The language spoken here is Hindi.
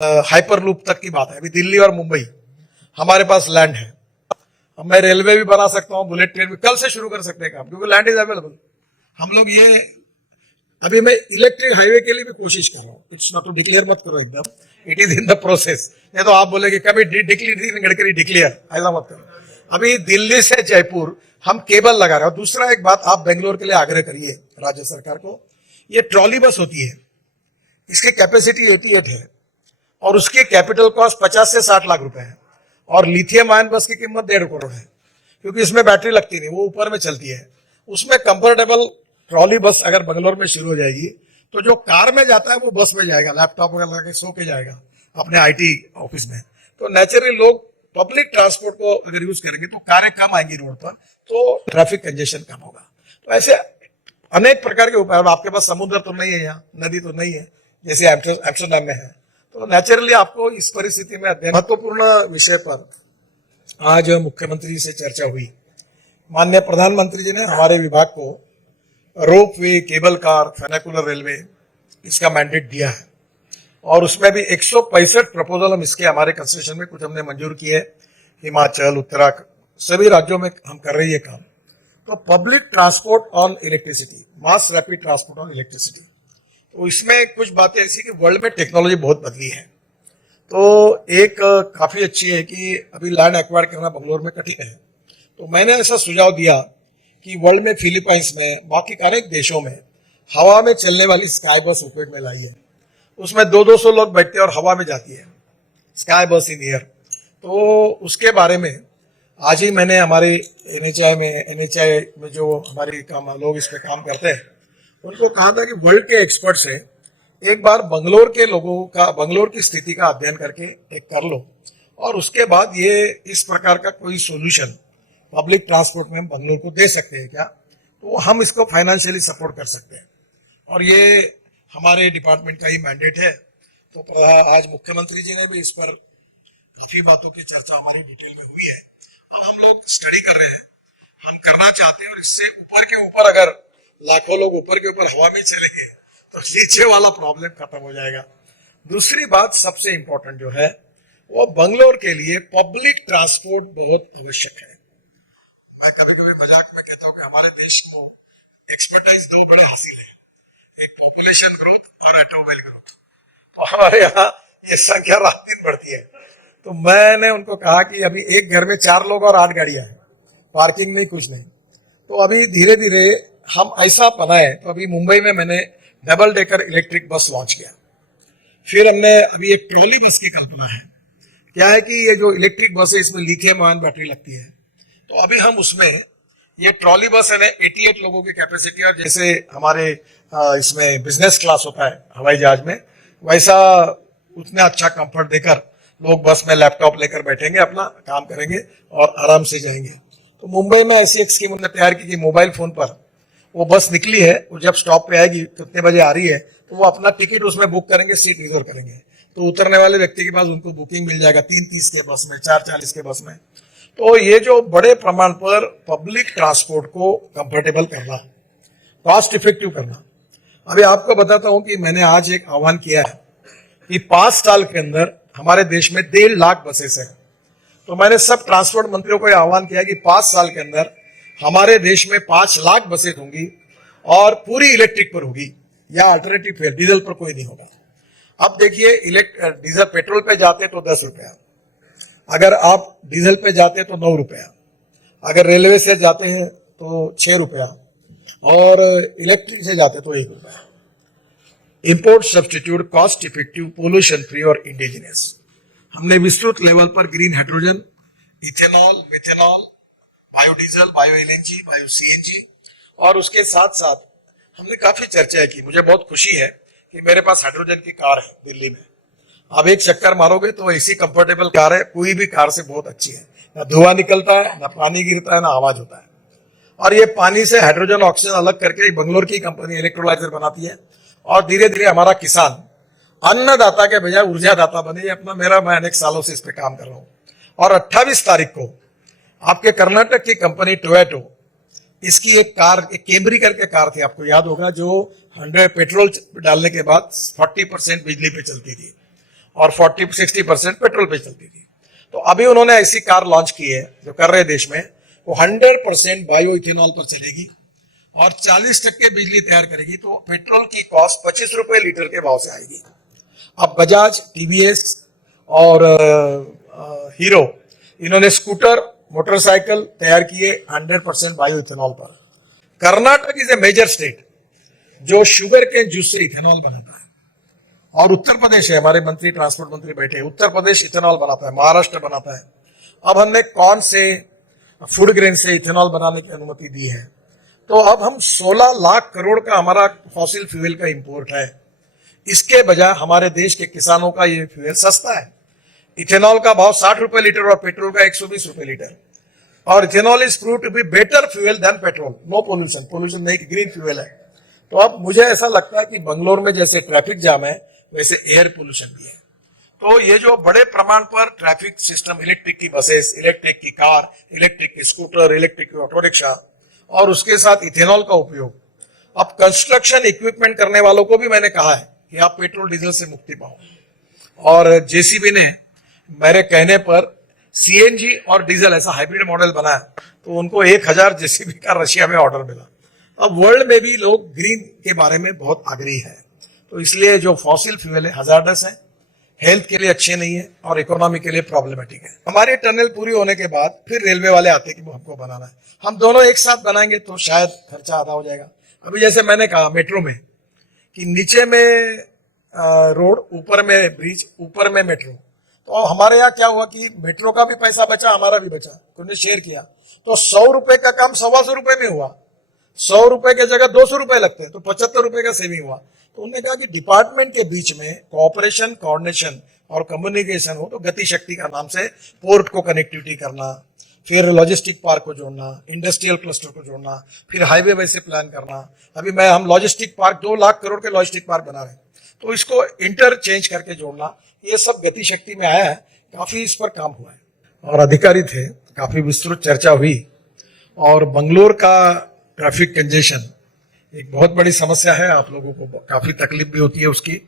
हाइपर लूप तक की बात है। अभी दिल्ली और मुंबई हमारे पास लैंड है, अब मैं रेलवे भी बना सकता हूँ, बुलेट ट्रेन भी कल से शुरू कर सकते हैं काम, क्योंकि लैंड इज अवेलेबल। हम लोग ये अभी मैं इलेक्ट्रिक हाईवे के लिए भी कोशिश कर रहा हूँ। इट्स नॉट टू डिक्लेयर मत करो एकदम, it is in the process. ये तो आप बोलेगे कभी डिक्लेयर गडकरी डिक्लेयर, ऐसा मत करो। अभी दिल्ली से जयपुर हम केबल लगा रहे हैं। दूसरा एक बात, आप बेंगलोर के लिए आग्रह करिए राज्य सरकार को, ये ट्रॉली बस होती है, इसकी कैपेसिटी 88 है और उसकी कैपिटल कॉस्ट 50 से 60 लाख रुपए है, और लिथियम आयन बस की कीमत 1.5 करोड़ है, क्योंकि इसमें बैटरी लगती नहीं, वो ऊपर में चलती है। उसमें कंफर्टेबल ट्रॉली बस अगर बंगलोर में शुरू हो जाएगी तो जो कार में जाता है वो बस में जाएगा, लैपटॉप वगैरह लगा के सो के जाएगा अपने आईटी ऑफिस में। तो नेचुरली लोग पब्लिक ट्रांसपोर्ट को अगर यूज करेंगे तो कारें कम आएंगी रोड पर, तो ट्रैफिक कंजेशन कम होगा। तो ऐसे अनेक प्रकार के उपाय। आपके पास समुद्र तो नहीं है, यहाँ नदी तो नहीं है जैसे एम्स्टरडैम में है, तो नेचुरली आपको इस परिस्थिति में महत्वपूर्ण विषय पर आज मुख्यमंत्री जी से चर्चा हुई। माननीय प्रधानमंत्री जी ने हमारे विभाग को रोप वे, केबल कार, फेनाकुलर रेलवे इसका मैंडेट दिया है, और उसमें भी 165 प्रपोजल हम इसके हमारे कंस्ट्रक्शन में कुछ हमने मंजूर किए। हिमाचल, उत्तराखंड सभी राज्यों में हम कर रही है काम। तो public transport on electricity, mass rapid transport on electricity, तो इसमें कुछ बातें ऐसी कि वर्ल्ड में टेक्नोलॉजी बहुत बदली है। तो एक काफी अच्छी है कि अभी लैंड एक्वायर करना बंगलोर में कठिन है, तो मैंने ऐसा सुझाव दिया कि वर्ल्ड में फिलीपाइंस में, बाकी अनेक देशों में हवा में चलने वाली स्काई बस उपयोग में लाई है। उसमें 200-200 लोग बैठते हैं और हवा में जाती है, स्काई बस इन एयर। तो उसके बारे में आज ही मैंने हमारे एनएचआई में जो हमारी काम लोग इस पे काम करते हैं उनको कहा था कि वर्ल्ड के एक्सपर्ट से एक बार बंगलोर के लोगों का, बंगलोर की स्थिति का अध्ययन करके एक कर लो, और उसके बाद ये इस प्रकार का कोई सोल्यूशन पब्लिक ट्रांसपोर्ट में हम बंगलोर को दे सकते हैं क्या, तो हम इसको फाइनेंशियली सपोर्ट कर सकते हैं, और ये हमारे डिपार्टमेंट का ही मैंडेट है। तो आज मुख्यमंत्री जी ने भी इस पर काफी बातों की चर्चा हमारी डिटेल में हुई है। अब हम लोग स्टडी कर रहे हैं, हम करना चाहते हैं, और इससे ऊपर के ऊपर अगर लाखों लोग ऊपर के ऊपर हवा में चलेंगे तो नीचे वाला प्रॉब्लम खत्म हो जाएगा। दूसरी बात सबसे इंपॉर्टेंट जो है वो बंगलोर के लिए पब्लिक ट्रांसपोर्ट बहुत आवश्यक है। मैं कभी कभी मजाक में कहता हूँ कि हमारे देश को एक्सपर्टाइज दो बड़े हासिल है, एक पॉपुलेशन ग्रोथ और ऑटोमोबाइल ग्रोथ। तो हमारे यहाँ ये संख्या रात दिन बढ़ती है। तो मैंने उनको कहा कि अभी एक घर में 4 लोग और 8 गाड़ियां हैं, पार्किंग नहीं, कुछ नहीं। तो अभी धीरे धीरे हम ऐसा बनाए, तो अभी मुंबई में मैंने double decker electric bus launch किया। फिर हमने अभी एक ट्रॉली बस की कल्पना है। क्या है कि ये जो इलेक्ट्रिक बस है इसमें लिथियम आयन बैटरी लगती है, तो अभी हम उसमें ये ट्रॉली बस है 88 लोगों की कैपेसिटी, और जैसे हमारे इसमें बिजनेस क्लास होता है हवाई जहाज में, वैसा उतना अच्छा कंफर्ट देकर लोग बस में लैपटॉप लेकर बैठेंगे, अपना काम करेंगे और आराम से जाएंगे। तो मुंबई में ऐसी एक स्कीम हमने तैयार की कि मोबाइल फोन पर वो बस निकली है, वो जब स्टॉप पे आएगी कितने बजे आ रही है, तो वो अपना टिकट उसमें बुक करेंगे, सीट रिजर्व करेंगे, तो उतरने वाले व्यक्ति के पास उनको बुकिंग मिल जाएगा 3:30 के बस में, 4:40 के बस में। तो ये जो बड़े प्रमाण पर पब्लिक ट्रांसपोर्ट को कंफर्टेबल करना, कॉस्ट इफेक्टिव करना। अभी आपको बताता हूं कि मैंने आज एक आह्वान किया है कि 5 साल के अंदर हमारे देश में 1.5 लाख बसेस हैं। तो मैंने सब ट्रांसपोर्ट मंत्रियों को यह आह्वान किया कि 5 साल के अंदर हमारे देश में 5 लाख बसें होंगी और पूरी इलेक्ट्रिक पर होगी, या अल्टरनेटिव फ्यूल, डीजल पर कोई नहीं होगा। अब देखिए, डीजल पेट्रोल पे जाते तो 10 रुपया, अगर आप डीजल पे जाते तो 9 रुपया, अगर रेलवे से जाते हैं तो 6 रुपया, और इलेक्ट्रिक से जाते तो 1 रुपया। Import substitute, cost effective, pollution free और इंडिजिनियस। हमने विस्तृत लेवल पर green hydrogen, ethanol, methanol, biodiesel, bio LNG, bio CNG, और उसके साथ साथ हमने काफी चर्चा की। मुझे बहुत खुशी है कि मेरे पास हाइड्रोजन की कार है दिल्ली में। आप एक चक्कर मारोगे तो ऐसी कंफर्टेबल कार है, कोई भी कार से बहुत अच्छी है, ना धुआं निकलता है, ना पानी गिरता है, ना आवाज होता है। और ये पानी से हाइड्रोजन ऑक्सीजन अलग करके बंगलोर की कंपनी इलेक्ट्रोलाइजर बनाती है, और धीरे धीरे हमारा किसान अन्नदाता के बजाय ऊर्जादाता बने। ये अपना मैं अनेक सालों से इस पे काम कर रहा हूँ। और 28 तारीख को आपके कर्नाटक की कंपनी टोयोटो, इसकी एक कार, एक कैमरी करके कार थी, आपको याद होगा, जो 100 पेट्रोल डालने के बाद 40% बिजली पे चलती थी, और 40-60% पेट्रोल पे चलती थी। तो अभी उन्होंने ऐसी कार लॉन्च की है जो कर रहे देश में, वो 100% बायो इथेनॉल पर चलेगी और 40% बिजली तैयार करेगी। तो पेट्रोल की कॉस्ट 25 रुपए लीटर के भाव से आएगी। अब बजाज, टीवीएस और हीरो, इन्होंने स्कूटर, मोटरसाइकिल तैयार किए 100% बायो इथेनॉल पर। Karnataka is a major state जो शुगर के जूस से इथेनॉल बनाता है, और उत्तर प्रदेश है, हमारे मंत्री, ट्रांसपोर्ट मंत्री बैठे हैं, उत्तर प्रदेश इथेनॉल बनाता है, महाराष्ट्र बनाता है। अब हमने कौन से फूड ग्रेन से इथेनॉल बनाने की अनुमति दी है। तो अब हम 16 लाख करोड़ का हमारा फॉसिल फ्यूल का इंपोर्ट है। इसके बजाय हमारे देश के किसानों का ये फ्यूल सस्ता है। इथेनॉल का भाव 60 रुपए लीटर और पेट्रोल का 120 रुपए लीटर। और ethanol is prove to be better fuel than petrol, no pollution, pollution नहीं, ग्रीन फ्यूल है। तो अब मुझे ऐसा लगता है कि बंगलोर में जैसे ट्रैफिक जाम है वैसे एयर पोल्यूशन भी है। तो ये जो बड़े प्रमाण पर ट्रैफिक सिस्टम, इलेक्ट्रिक की बसेस, इलेक्ट्रिक की कार, इलेक्ट्रिक की स्कूटर, इलेक्ट्रिक की ऑटो रिक्शा और उसके साथ इथेनॉल का उपयोग, अब कंस्ट्रक्शन इक्विपमेंट करने वालों को भी मैंने कहा है कि आप पेट्रोल डीजल से मुक्ति पाओ। और जेसीबी ने मेरे कहने पर सीएनजी और डीजल ऐसा हाइब्रिड मॉडल बनाया, तो उनको 1000 जेसीबी का रशिया में ऑर्डर मिला। अब वर्ल्ड में भी लोग ग्रीन के बारे में बहुत आग्रही है। तो इसलिए जो फॉसिल फ्यूल है हजार्डस है, हेल्थ के लिए अच्छे नहीं है और इकोनॉमी के लिए प्रॉब्लमेटिक है। हमारी टनल पूरी होने के बाद फिर रेलवे वाले आते कि वो हमको बनाना है, हम दोनों एक साथ बनाएंगे तो शायद खर्चा आधा हो जाएगा। अभी जैसे मैंने कहा मेट्रो में कि नीचे में रोड, ऊपर में ब्रिज, ऊपर में मेट्रो। तो हमारे यहाँ क्या हुआ कि मेट्रो का भी पैसा बचा, हमारा भी बचा, उन्होंने शेयर किया। तो 100 रुपए का काम 125 रुपए में हुआ। 100 रुपए की जगह 200 रुपए लगते हैं, तो 75 रुपए का सेविंग हुआ। तो उन्होंने कहा कि डिपार्टमेंट के बीच में कोऑपरेशन, कोऑर्डिनेशन और कम्युनिकेशन हो, तो गति शक्ति का नाम से पोर्ट को कनेक्टिविटी करना, फिर लॉजिस्टिक पार्क को जोड़ना, इंडस्ट्रियल क्लस्टर को जोड़ना, फिर हाईवे वैसे प्लान करना। अभी हम लॉजिस्टिक पार्क 2 लाख करोड़ के लॉजिस्टिक पार्क बना रहे हैं, तो इसको इंटरचेंज करके जोड़ना, ये सब गति शक्ति में आया है। काफी इस पर काम हुआ है और अधिकारी थे, काफी विस्तृत चर्चा हुई। और बंगलोर का ट्रैफिक कंजेशन एक बहुत बड़ी समस्या है, आप लोगों को काफी तकलीफ भी होती है उसकी।